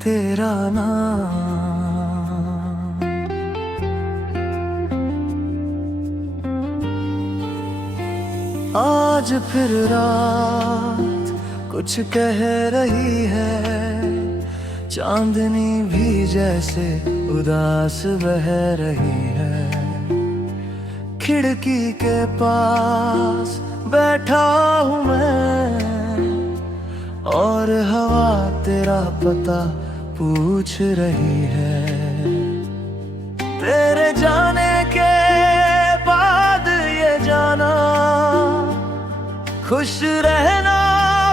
तेरा नाम। आज फिर रात कुछ कह रही है, चांदनी भी जैसे उदास बह रही है। खिड़की के पास बैठा हूँ मैं, और हवा तेरा पता पूछ रही है। तेरे जाने के बाद ये जाना, खुश रहना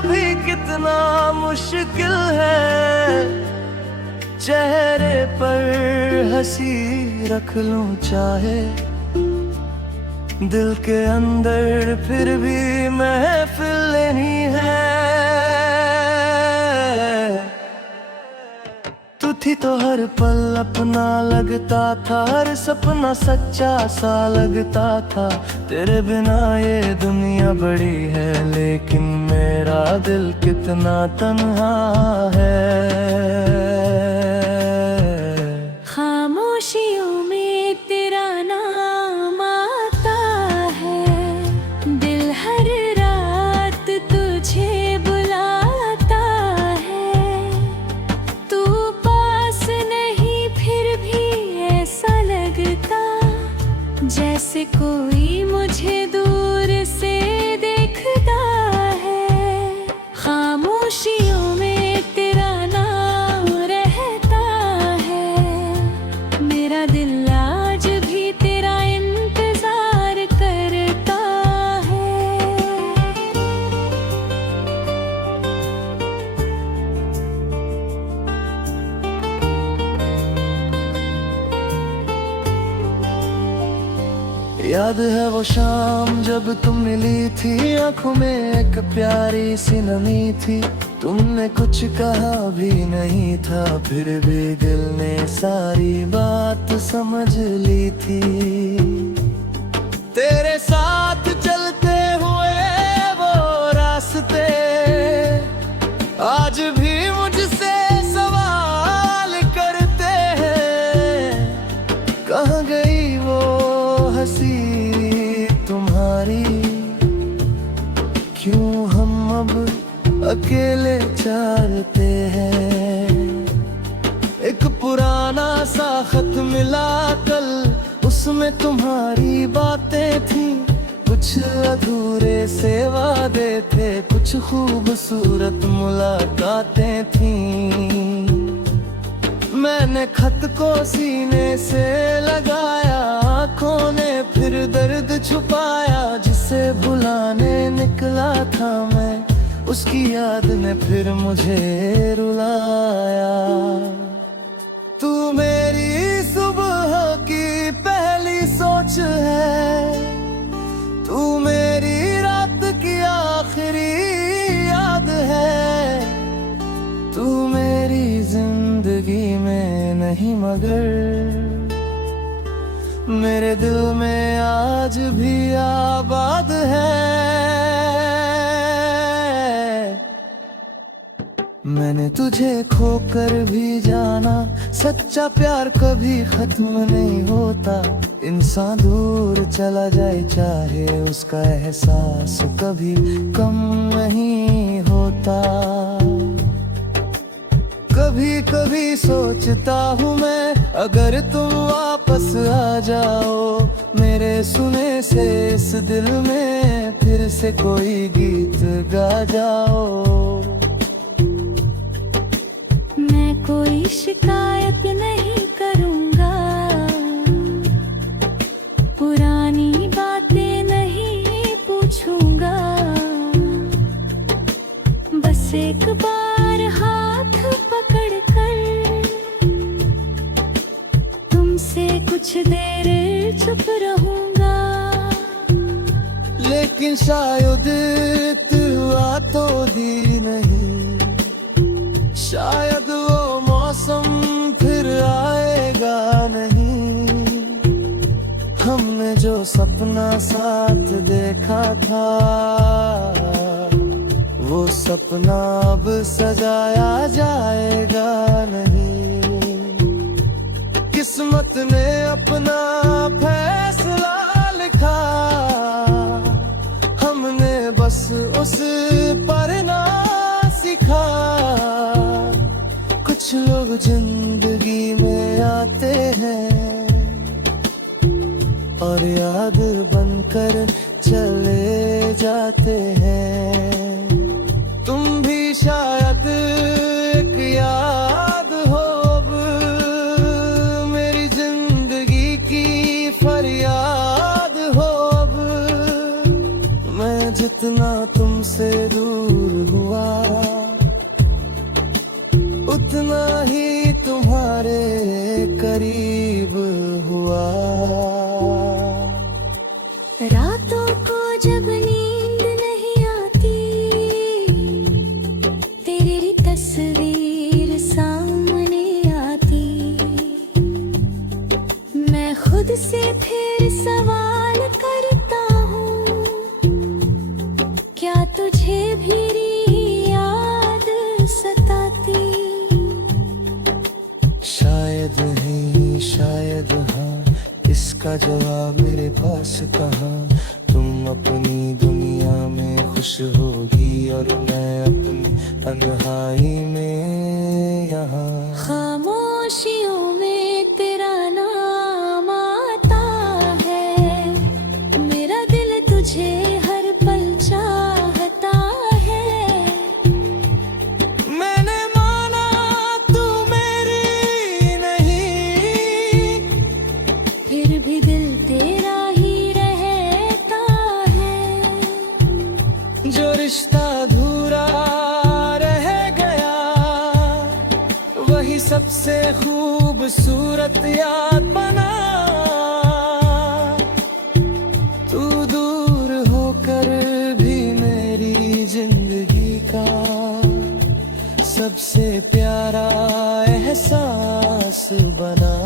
भी कितना मुश्किल है। चेहरे पर हंसी रख लूं चाहे, दिल के अंदर फिर भी महफिल लेनी है। तू थी तो हर पल अपना लगता था, हर सपना सच्चा सा लगता था। तेरे बिना ये दुनिया बड़ी है, लेकिन मेरा दिल कितना तन्हा है। खामोशियों में तेरा नाम आता है, दिल हर रात तुझे बुलाता है। तू पास नहीं फिर भी ऐसा लगता, जैसे कोई मुझे दूर से देखता है। खामोशियों में तेरा नाम रहता है, मेरा दिल आज भी तेरा इंतजार करता है। याद है वो शाम जब तुम मिली थी, आंखों में एक प्यारी सी नमी थी। तुमने कुछ कहा भी नहीं था, फिर भी दिल ने सारी बात समझ ली थी। तेरे साथ चलते हुए वो रास्ते आज भी मुझसे सवाल करते हैं। कहाँ गई वो हंसी तुम्हारी, क्यों हम अब अकेले चलते हैं। एक पुराना सा खत मिला कल, उसमें तुम्हारी बातें थी। कुछ अधूरे से वादे थे, कुछ खूबसूरत मुलाकातें थीं। मैंने खत को सीने से लगाया, आँखों ने फिर दर्द छुपाया। जिसे बुलाने निकला था मैं, उसकी याद ने फिर मुझे रुलाया। तू मेरी सुबह की पहली सोच है, तू मेरी रात की आखिरी याद है। तू मेरी जिंदगी में नहीं मगर मेरे दिल में आज भी आबाद है। मैंने तुझे खोकर भी जाना, सच्चा प्यार कभी खत्म नहीं होता। इंसान दूर चला जाए चाहे, उसका एहसास कभी कम नहीं होता। कभी कभी सोचता हूँ मैं, अगर तुम वापस आ जाओ मेरे सुने से इस दिल में, फिर से कोई गीत गा जाओ। मैं कोई शिकायत नहीं करूँगा, पुरानी बातें नहीं पूछूंगा। बस एक बार हाथ पकड़ कर तुमसे कुछ देर चुप रहूंगा। लेकिन शायद इतना तो दी नहीं, शायद वो मौसम फिर आएगा नहीं। हमने जो सपना साथ देखा था, वो सपना अब सजाया जाएगा नहीं। लोग जिंदगी में आते हैं और याद बनकर चले जाते हैं। तुम भी शायद एक याद हो अब, मेरी जिंदगी की फरियाद हो अब। मैं जितना तुमसे दूर हुआ उतना ही तुम्हारे करीब हुआ। रातों को जब नींद नहीं आती, तेरी तस्वीर सामने आती, मैं खुद से फिर सवाल करता हूँ, क्या तुझे भी याद सताती? शायद नहीं शायद हाँ, इसका जवाब मेरे पास कहाँ। तुम अपनी दुनिया में खुश होगी और मैं अपनी तन्हाई में यहाँ। खामोशियों में तेरा नाम आता है, मेरा दिल तुझे हर पल चाहता है। मैंने माना तू मेरी नहीं, फिर भी दिल तेरा ही रहता है। जो रिश्ता अधूरा रह गया वही सबसे खूबसूरत याद बना। तू दूर होकर भी मेरी जिंदगी का सबसे प्यारा एहसास बना।